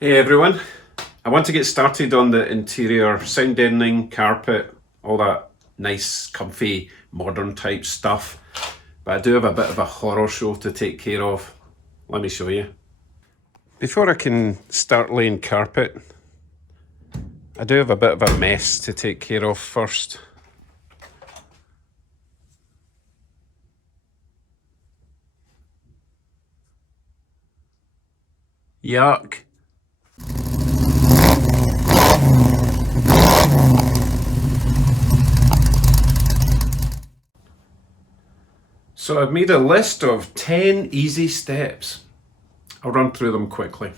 Hey everyone, I want to get started on the interior, sound deadening, carpet, all that nice, comfy, modern type stuff. But I do have a bit of a horror show to take care of. Let me show you. Before I can start laying carpet, I do have a bit of a mess to take care of first. Yuck. So I've made a list of 10 easy steps. I'll run through them quickly.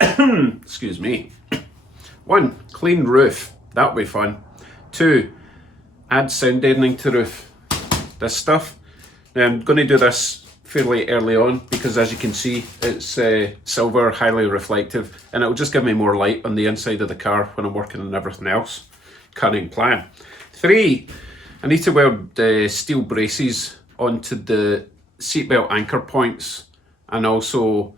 Excuse me. 1. Clean roof. That'll be fun. 2. Add sound deadening to roof. This stuff. Now I'm going to do this fairly early on because, as you can see, it's silver, highly reflective, and it'll just give me more light on the inside of the car when I'm working on everything else. Cunning plan. 3. I need to weld steel braces onto the seatbelt anchor points, and also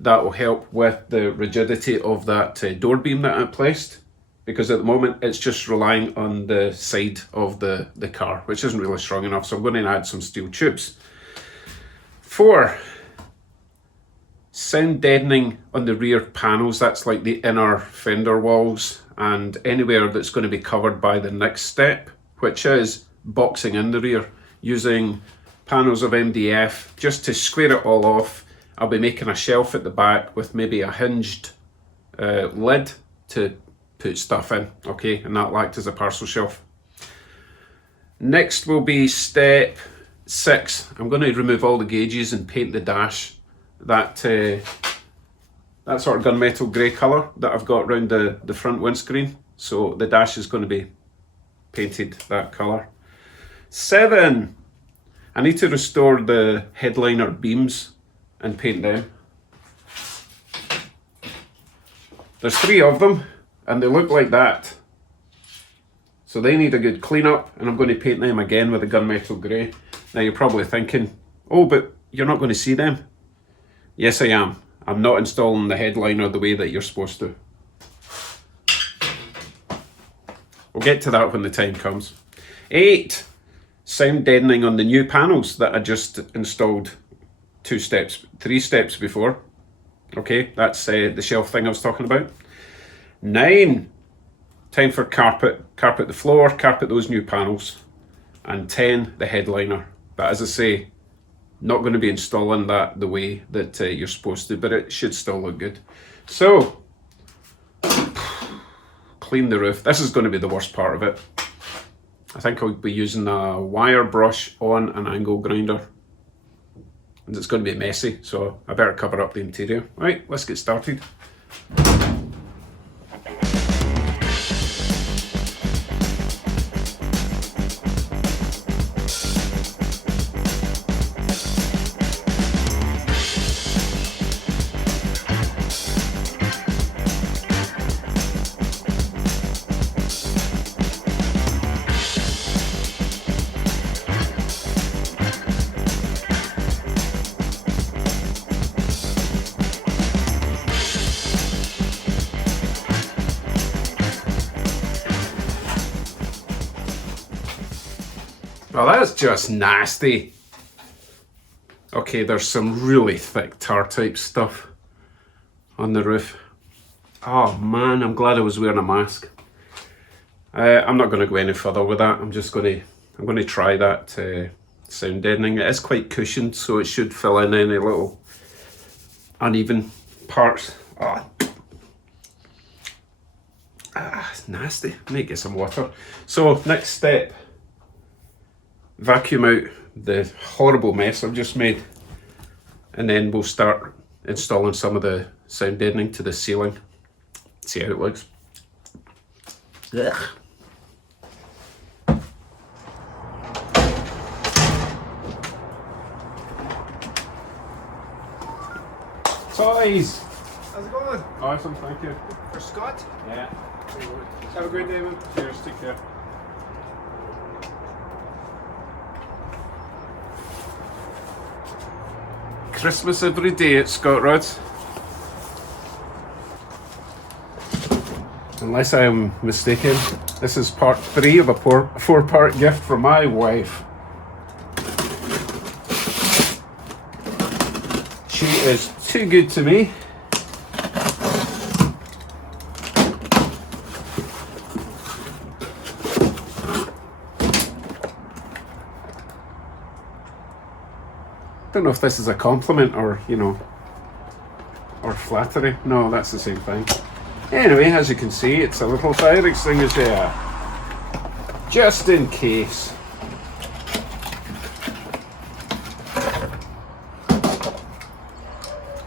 that will help with the rigidity of that door beam that I placed, because at the moment it's just relying on the side of the car, which isn't really strong enough, so I'm going to add some steel tubes. 4. Sound deadening on the rear panels. That's like the inner fender walls and anywhere that's going to be covered by the next step, which is boxing in the rear using panels of MDF just to square it all off. I'll be making a shelf at the back with maybe a hinged lid to put stuff in, okay, and that'll act as a parcel shelf. Next will be step 6. I'm going to remove all the gauges and paint the dash that sort of gunmetal grey colour that I've got around the front windscreen. So the dash is going to be painted that colour. 7. I need to restore the headliner beams and paint them. There's 3 of them and they look like that. So they need a good clean up, and I'm going to paint them again with a gunmetal grey. Now you're probably thinking, oh, but you're not going to see them. Yes, I am. I'm not installing the headliner the way that you're supposed to. We'll get to that when the time comes. 8. Sound deadening on the new panels that I just installed 3 steps before. Okay, that's the shelf thing I was talking about. 9. Time for carpet. Carpet the floor, carpet those new panels. And 10, the headliner. But as I say, not going to be installing that the way that you're supposed to, but it should still look good. So, clean the roof. This is going to be the worst part of it. I think I'll be using a wire brush on an angle grinder. And it's going to be messy, so I better cover up the interior. Right, let's get started. Well, that's just nasty. Okay, there's some really thick tar type stuff on the roof. Oh man, I'm glad I was wearing a mask. I'm not going to go any further with that. I'm going to try that sound deadening. It is quite cushioned, so it should fill in any little uneven parts. It's nasty. Might get some water. So next step. Vacuum out the horrible mess I've just made, and then we'll start installing some of the sound deadening to the ceiling. See how it looks. Ugh. Toys! How's it going? Awesome, thank you. For Scott? Yeah. Have a great day, man. Cheers, take care. Christmas every day at Scott Rods. Unless I am mistaken, this is part 3 of a 4-part gift from my wife. She is too good to me. Don't know if this is a compliment or, you know, or flattery. No, that's the same thing. Anyway, as you can see, it's a little fire extinguisher. Just in case.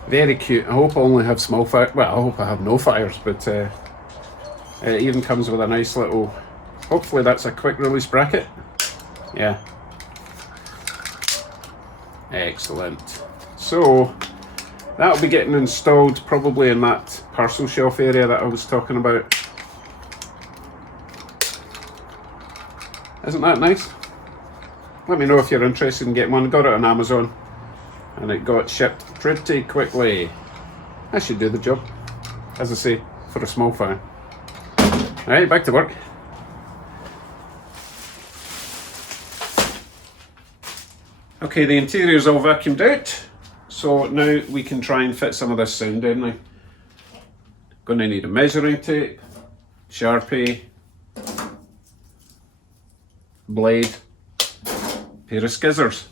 Very cute. I hope I only have small fires. Well, I hope I have no fires, but it even comes with a nice little... Hopefully that's a quick release bracket. Yeah. Excellent. So that'll be getting installed probably in that parcel shelf area that I was talking about. Isn't that nice? Let me know if you're interested in getting one. Got it on Amazon and it got shipped pretty quickly. That should do the job, as I say, for a small fire. Alright, back to work. Okay, the interior's all vacuumed out, so now we can try and fit some of this sound in now. Going to need a measuring tape, Sharpie, blade, pair of scissors.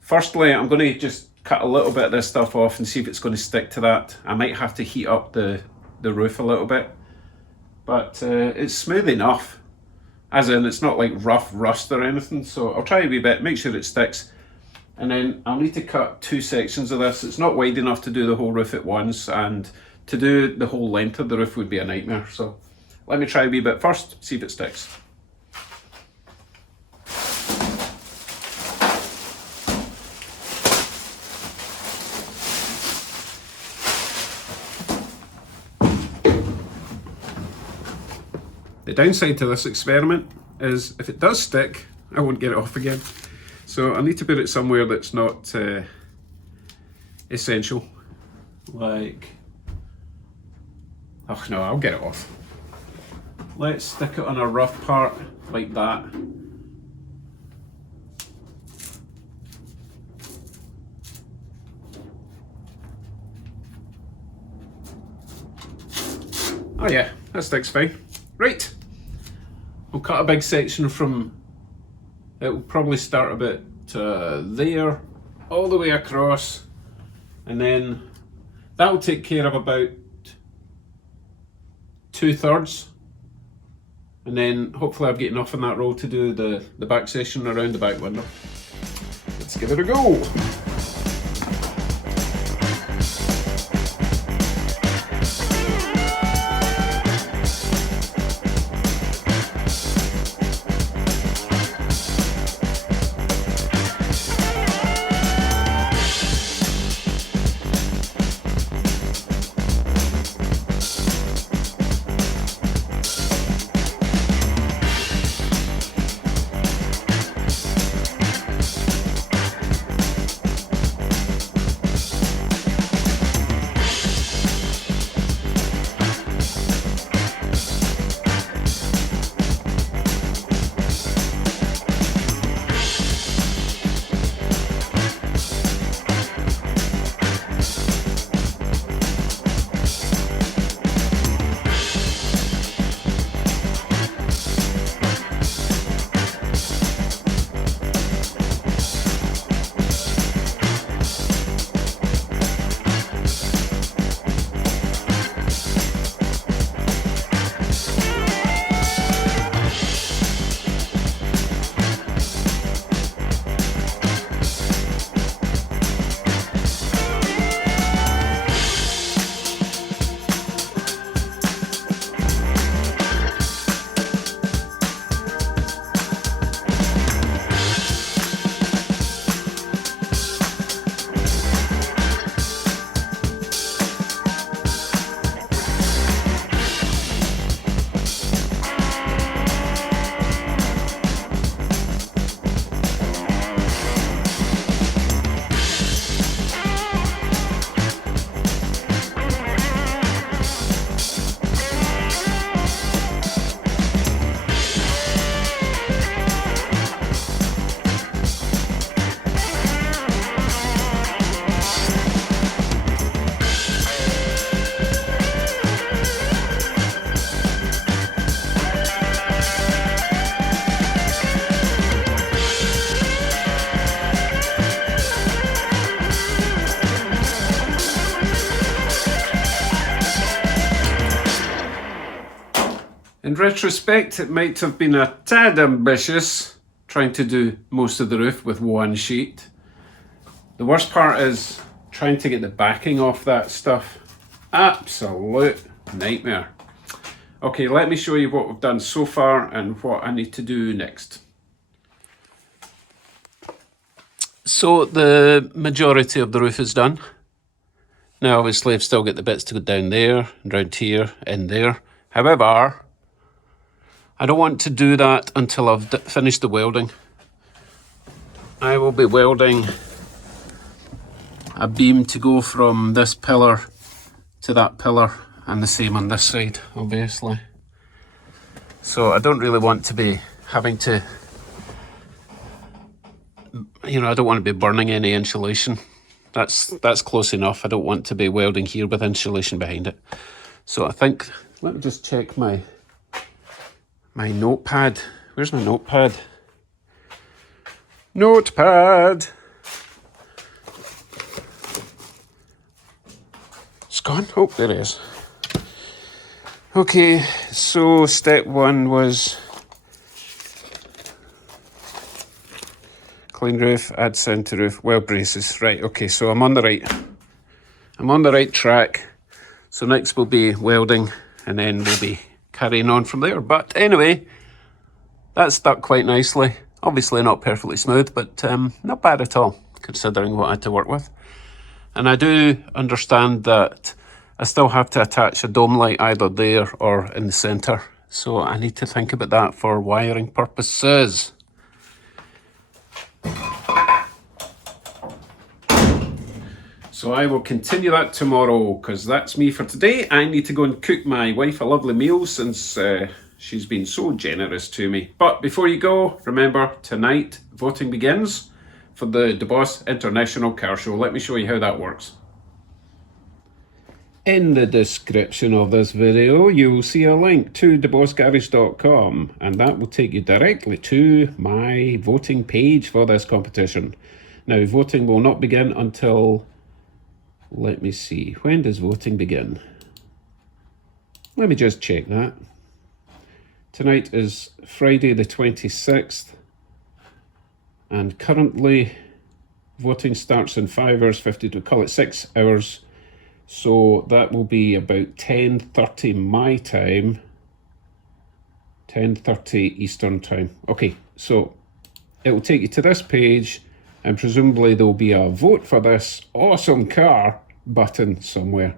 Firstly, I'm going to just cut a little bit of this stuff off and see if it's going to stick to that. I might have to heat up the roof a little bit, but it's smooth enough. As in, it's not like rough rust or anything, so I'll try a wee bit, make sure it sticks. And then I'll need to cut 2 sections of this. It's not wide enough to do the whole roof at once, and to do the whole length of the roof would be a nightmare. So let me try a wee bit first, see if it sticks. The downside to this experiment is if it does stick, I won't get it off again. So I need to put it somewhere that's not essential. Like, oh no, I'll get it off. Let's stick it on a rough part like that. Oh yeah, that sticks fine. Right. We'll cut a big section from, it will probably start about there, all the way across, and then that will take care of about 2/3, and then hopefully I've got enough in that roll to do the back section around the back window. Let's give it a go. In retrospect, it might have been a tad ambitious trying to do most of the roof with one sheet. The worst part is trying to get the backing off that stuff. Absolute nightmare. Okay, let me show you what we've done so far and what I need to do next. So the majority of the roof is done. Now obviously I've still got the bits to go down there, and round here, in there. However, I don't want to do that until I've finished the welding. I will be welding a beam to go from this pillar to that pillar, and the same on this side, obviously. So I don't really want to be having to, you know, I don't want to be burning any insulation. That's close enough. I don't want to be welding here with insulation behind it. So I think, let me just check my notepad. Where's my notepad? Notepad! It's gone? Oh, there it is. Okay, so step one was clean roof, add sound to roof, weld braces. Right, okay, so I'm on the right track. So next will be welding, and then we'll be carrying on from there. But anyway, that stuck quite nicely. Obviously not perfectly smooth, but not bad at all, considering what I had to work with. And I do understand that I still have to attach a dome light either there or in the centre. So I need to think about that for wiring purposes. So I will continue that tomorrow, because that's me for today. I need to go and cook my wife a lovely meal since she's been so generous to me. But before you go, remember, tonight voting begins for the DeBoss International Car Show. Let me show you how that works. In the description of this video, you'll see a link to deadening.com, and that will take you directly to my voting page for this competition. Now, voting will not begin until, let me see, when does voting begin? Let me just check that. Tonight is Friday the 26th, and currently voting starts in 5 hours 52, call it 6 hours. So that will be about 10:30 my time, 10:30 Eastern time. Okay, so it will take you to this page, and presumably there will be a vote for this awesome car button somewhere.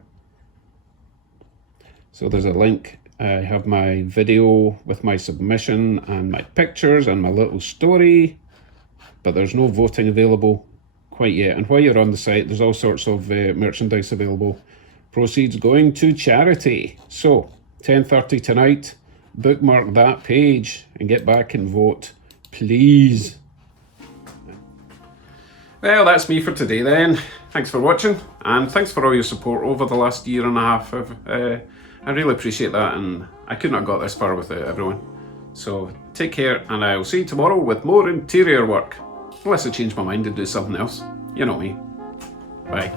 So there's a link. I have my video with my submission and my pictures and my little story, but there's no voting available quite yet. And while you're on the site, there's all sorts of merchandise available. Proceeds going to charity. So 10:30 tonight, bookmark that page and get back and vote, please. Well, that's me for today then. Thanks for watching, and thanks for all your support over the last year and a half. I really appreciate that, and I could not have got this far without everyone. So take care, and I'll see you tomorrow with more interior work. Unless I change my mind and do something else. You know me. Bye.